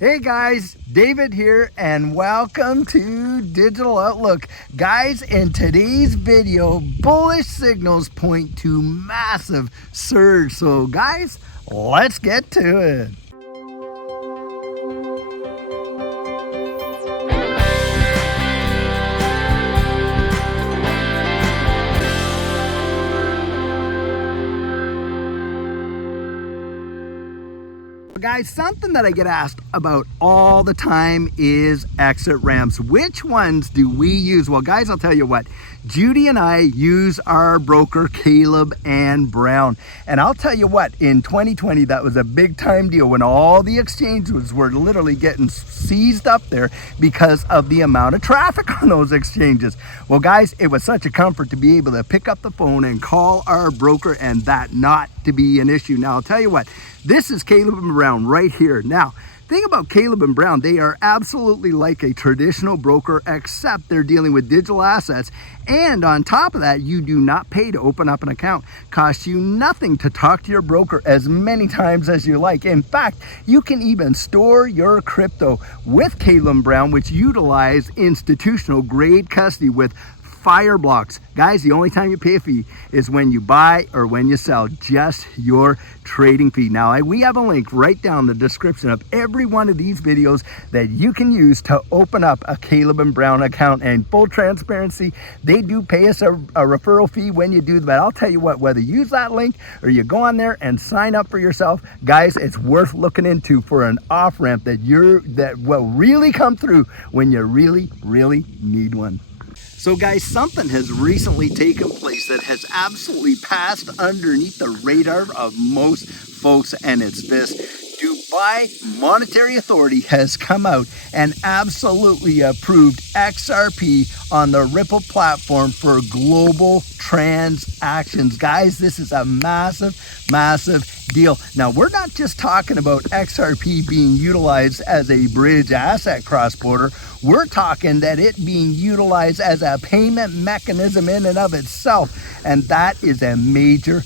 Hey guys, David here and welcome to Digital Outlook. Guys, in today's video, bullish signals point to massive surge. So guys, let's get to it. Guys, something that I get asked about all the time is exit ramps. Which ones do we use? Well, guys, I'll tell you what. Judy and I use our broker, Caleb and Brown. And I'll tell you what, in 2020, that was a big time deal when all the exchanges were literally getting seized up there because of the amount of traffic on those exchanges. Well, guys, it was such a comfort to be able to pick up the phone and call our broker and that not to be an issue. Now, I'll tell you what. This is Caleb and Brown right here. Now, thing about Caleb and Brown, they are absolutely like a traditional broker, except they're dealing with digital assets. And on top of that, you do not pay to open up an account. Costs you nothing to talk to your broker as many times as you like. In fact, you can even store your crypto with Caleb and Brown, which utilize institutional grade custody with fire blocks. Guys, the only time you pay a fee is when you buy or when you sell, just your trading fee. Now, we have a link right down the description of every one of these videos that you can use to open up a Caleb and Brown account. And full transparency, they do pay us a referral fee when you do that. I'll tell you what, whether you use that link or you go on there and sign up for yourself, guys, it's worth looking into for an off ramp that will really come through when you really need one. So guys, something has recently taken place that has absolutely passed underneath the radar of most folks, and it's this. Dubai Monetary Authority has come out and absolutely approved XRP on the Ripple platform for global transactions. Guys, this is a massive deal. Now, we're not just talking about XRP being utilized as a bridge asset cross-border. We're talking that it being utilized as a payment mechanism in and of itself. And that is a major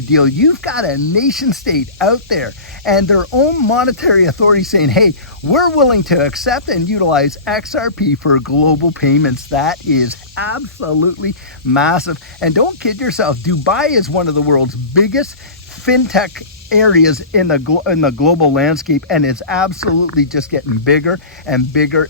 deal. You've got a nation state out there and their own monetary authority saying, hey, we're willing to accept and utilize XRP for global payments. That is absolutely massive. And don't kid yourself, Dubai is one of the world's biggest fintech areas in the global landscape, and it's absolutely just getting bigger and bigger.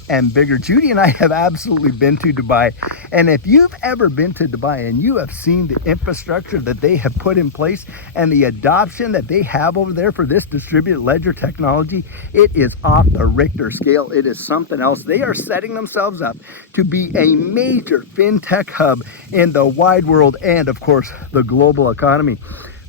Judy and I have absolutely been to Dubai, and if you've ever been to Dubai and you have seen the infrastructure that they have put in place and the adoption that they have over there for this distributed ledger technology, it is off the Richter scale. It is something else. They are setting themselves up to be a major fintech hub in the wide world and, of course, the global economy.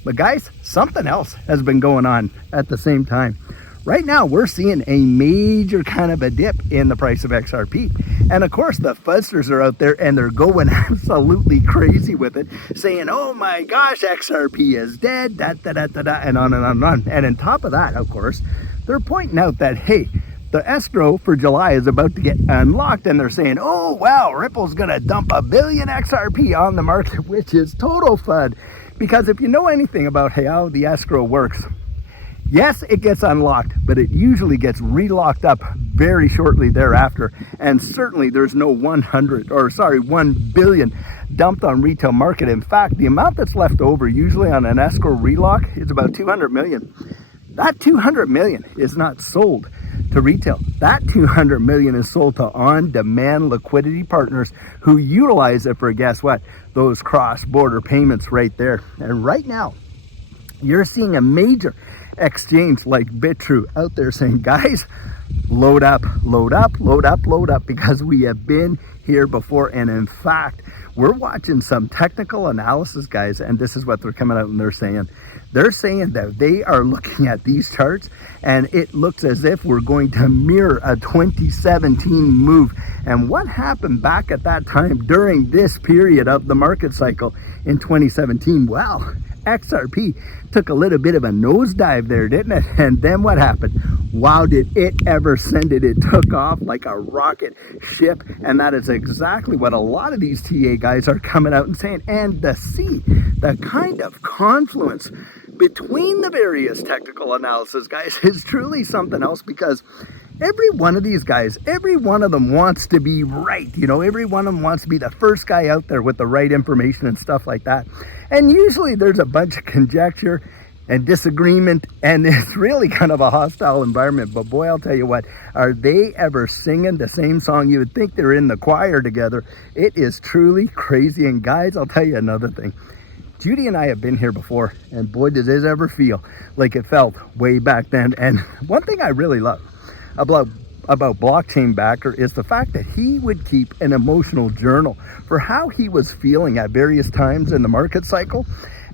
But guys, something else has been going on at the same time. Right now, we're seeing a major kind of a dip in the price of XRP. And of course, the fuzzers are out there and they're going absolutely crazy with it, saying, oh my gosh, XRP is dead, and on and on and on. And on top of that, of course, they're pointing out that, hey, the escrow for July is about to get unlocked, and they're saying, oh, wow, Ripple's going to dump 1 billion XRP on the market, which is total FUD. Because if you know anything about how the escrow works, yes, it gets unlocked, but it usually gets relocked up very shortly thereafter. And certainly there's no 1 billion dumped on retail market. In fact, the amount that's left over usually on an escrow relock is about 200 million. That 200 million is not sold to retail. That 200 million is sold to on-demand liquidity partners who utilize it for, guess what, those cross-border payments right there. And right now, you're seeing a major exchange like BitTrue out there saying, guys, load up, because we have been here before. And in fact, we're watching some technical analysis, guys, and this is what they're coming out and they're saying. They're saying that they are looking at these charts and it looks as if we're going to mirror a 2017 move. And what happened back at that time during this period of the market cycle in 2017? Well, XRP took a little bit of a nosedive there, didn't it? And then what happened? Wow, did it ever send it? It took off like a rocket ship. And that is exactly what a lot of these TA guys are coming out and saying. And the kind of confluence between the various technical analysis, guys, is truly something else, because every one of these guys, every one of them wants to be right. You know, every one of them wants to be the first guy out there with the right information and stuff like that. And usually there's a bunch of conjecture and disagreement, and it's really kind of a hostile environment. But boy, I'll tell you what, are they ever singing the same song? You would think they're in the choir together. It is truly crazy. And guys, I'll tell you another thing. Judy and I have been here before, and boy, does it ever feel like it felt way back then. And one thing I really love about Blockchain Backer is the fact that he would keep an emotional journal for how he was feeling at various times in the market cycle.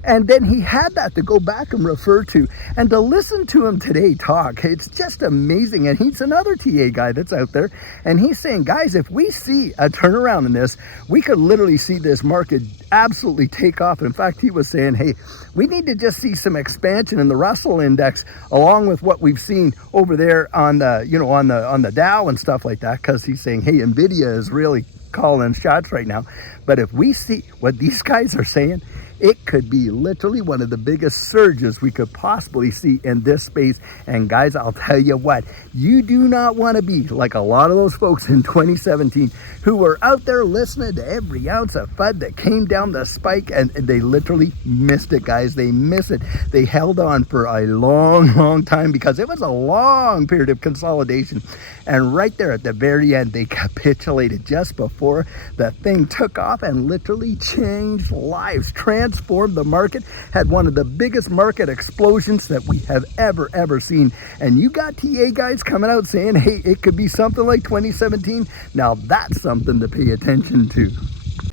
And then he had that to go back and refer to, and to listen to him today talk. It's just amazing. And he's another TA guy that's out there, and he's saying, guys, if we see a turnaround in this, we could literally see this market absolutely take off. In fact, he was saying, hey, we need to just see some expansion in the Russell index, along with what we've seen over there on the, you know, on the Dow and stuff like that, because he's saying, hey, Nvidia is really calling shots right now. But if we see what these guys are saying, it could be literally one of the biggest surges we could possibly see in this space. And guys, I'll tell you what, you do not want to be like a lot of those folks in 2017 who were out there listening to every ounce of FUD that came down the spike, and they literally missed it, guys. They missed it. They held on for a long time, because it was a long period of consolidation. And right there at the very end, they capitulated just before the thing took off and literally changed lives, transformed the market, had one of the biggest market explosions that we have ever seen. And you got TA guys coming out saying, hey, it could be something like 2017. Now that's something to pay attention to.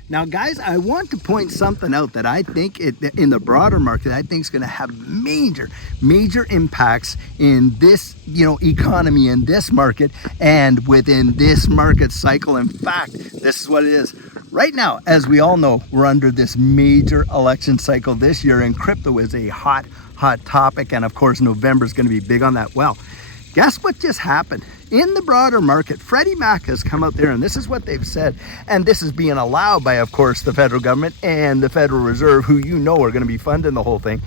Now, guys, I want to point something out that I think in the broader market, I think is going to have major impacts in this, you know, economy, in this market, and within this market cycle. In fact, this is what it is. Right now, as we all know, we're under this major election cycle this year, and crypto is a hot topic. And of course, November is going to be big on that. Well, guess what just happened? In the broader market, Freddie Mac has come out there, and this is what they've said. And this is being allowed by, of course, the federal government and the Federal Reserve, who you know are going to be funding the whole thing.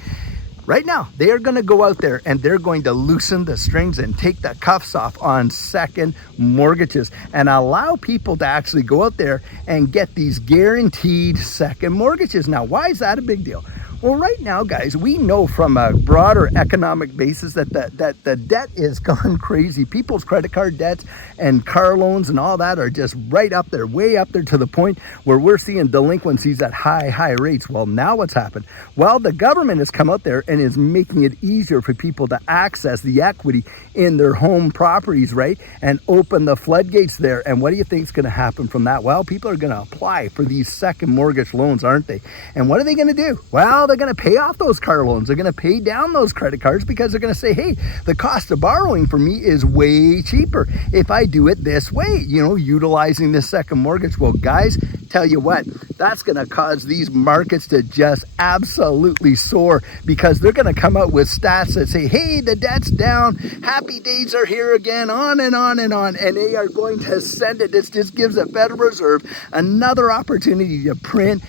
Right now, they are going to go out there and they're going to loosen the strings and take the cuffs off on second mortgages and allow people to actually go out there and get these guaranteed second mortgages. Now, why is that a big deal? Well, right now, guys, we know from a broader economic basis that the debt is gone crazy. People's credit card debts and car loans and all that are just right up there, way up there, to the point where we're seeing delinquencies at high rates. Well, now what's happened? Well, the government has come out there and is making it easier for people to access the equity in their home properties, right? And open the floodgates there. And what do you think is going to happen from that? Well, people are going to apply for these second mortgage loans, aren't they? And what are they going to do? Well, they're going to pay off those car loans. They're going to pay down those credit cards, because they're going to say, hey, the cost of borrowing for me is way cheaper if I do it this way, you know, utilizing this second mortgage. Well, guys, tell you what, that's going to cause these markets to just absolutely soar, because they're going to come out with stats that say, hey, the debt's down, happy days are here again, on and on and on. And they are going to send it. This just gives the Federal Reserve another opportunity to print.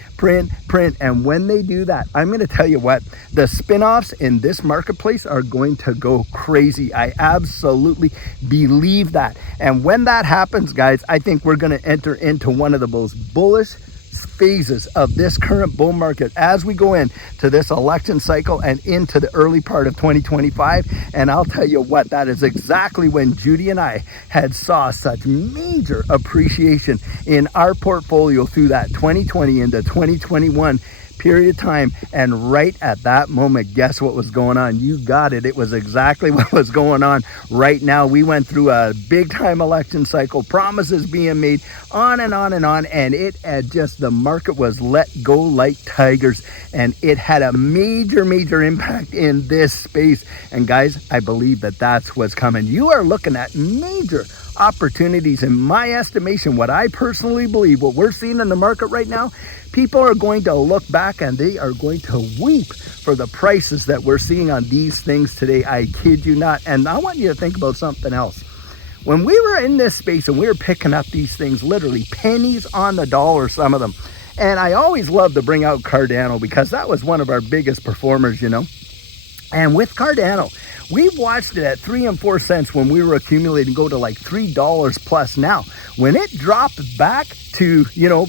And when they do that, I'm going to tell you what, the spin-offs in this marketplace are going to go crazy. I absolutely believe that. And when that happens, guys, I think we're going to enter into one of the most bullish phases of this current bull market as we go into this election cycle and into the early part of 2025. And I'll tell you what, that is exactly when Judy and I had saw such major appreciation in our portfolio through that 2020 into 2021 period of time. And right at that moment, guess what was going on? You got it. It was exactly what was going on right now. We went through a big time election cycle, promises being made, on and on and on. And it had just, the market was let go like tigers. And it had a major impact in this space. And guys, I believe that that's what's coming. You are looking at major opportunities. In my estimation, what I personally believe, what we're seeing in the market right now, people are going to look back and they are going to weep for the prices that we're seeing on these things today. I kid you not. And I want you to think about something else. When we were in this space and we were picking up these things, literally pennies on the dollar, some of them. And I always love to bring out Cardano, because that was one of our biggest performers, you know. And with Cardano, we've watched it at 3 and 4 cents when we were accumulating go to like $3 plus. Now, when it dropped back to,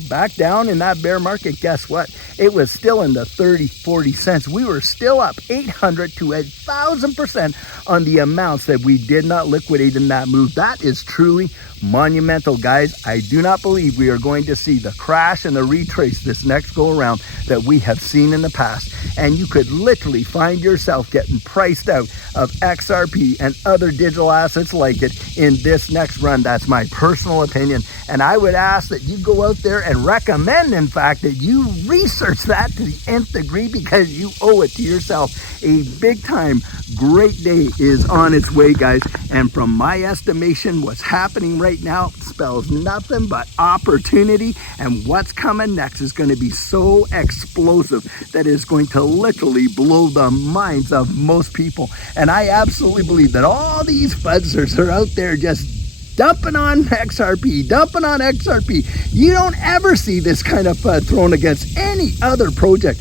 back down in that bear market, guess what? It was still in the 30, 40 cents. We were still up 800 to 1,000% on the amounts that we did not liquidate in that move. That is truly monumental, guys. I do not believe we are going to see the crash and the retrace this next go around that we have seen in the past. And you could literally find yourself getting priced out of XRP and other digital assets like it in this next run. That's my personal opinion. And I would ask that you go out there and recommend, in fact, that you research that to the nth degree, because you owe it to yourself. A big time great day is on its way, guys. And from my estimation, what's happening right now spells nothing but opportunity. And what's coming next is going to be so explosive that is going to literally blow the minds of most people. And I absolutely believe that all these fuzzers are out there just dumping on XRP, dumping on XRP. You don't ever see this kind of FUD thrown against any other project.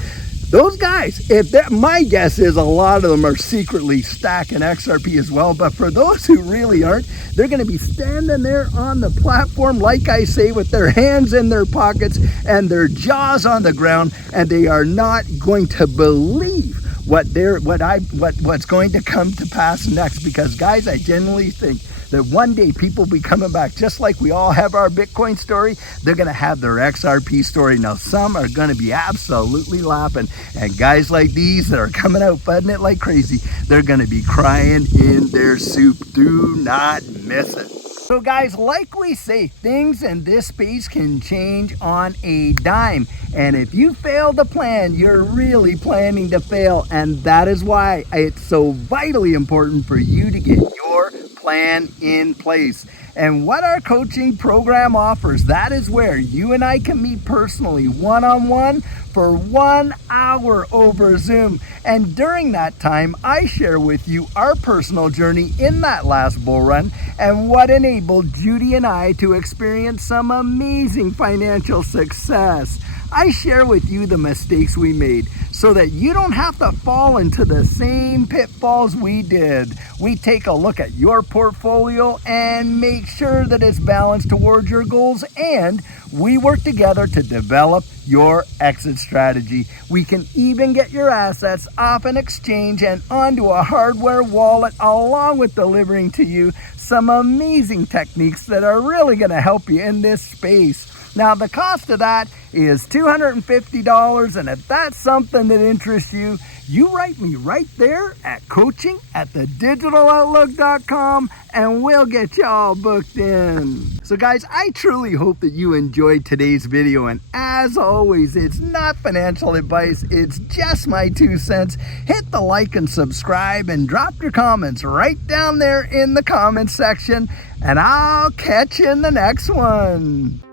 Those guys, my guess is a lot of them are secretly stacking XRP as well. But for those who really aren't, they're going to be standing there on the platform, like I say, with their hands in their pockets and their jaws on the ground, and they are not going to believe what's going to come to pass next. Because, guys, I genuinely think that one day people will be coming back, just like we all have our Bitcoin story. They're going to have their XRP story. Now, some are going to be absolutely laughing. And guys like these that are coming out fudding it like crazy, they're going to be crying in their soup. Do not miss it. So guys, like we say, things in this space can change on a dime. And if you fail to plan, you're really planning to fail. And that is why it's so vitally important for you to get your plan in place. And what our coaching program offers, that is where you and I can meet personally, one-on-one, for 1 hour over Zoom. And during that time, I share with you our personal journey in that last bull run and what enabled Judy and I to experience some amazing financial success. I share with you the mistakes we made so that you don't have to fall into the same pitfalls we did. We take a look at your portfolio and make sure that it's balanced towards your goals, and we work together to develop your exit strategy. We can even get your assets off an exchange and onto a hardware wallet, along with delivering to you some amazing techniques that are really going to help you in this space. Now, the cost of that is $250, and if that's something that interests you, you write me right there at coaching@thedigital.outlook.com, and we'll get you all booked in. So guys, I truly hope that you enjoyed today's video, and as always, it's not financial advice, it's just my 2 cents. Hit the like and subscribe, and drop your comments right down there in the comments section, and I'll catch you in the next one.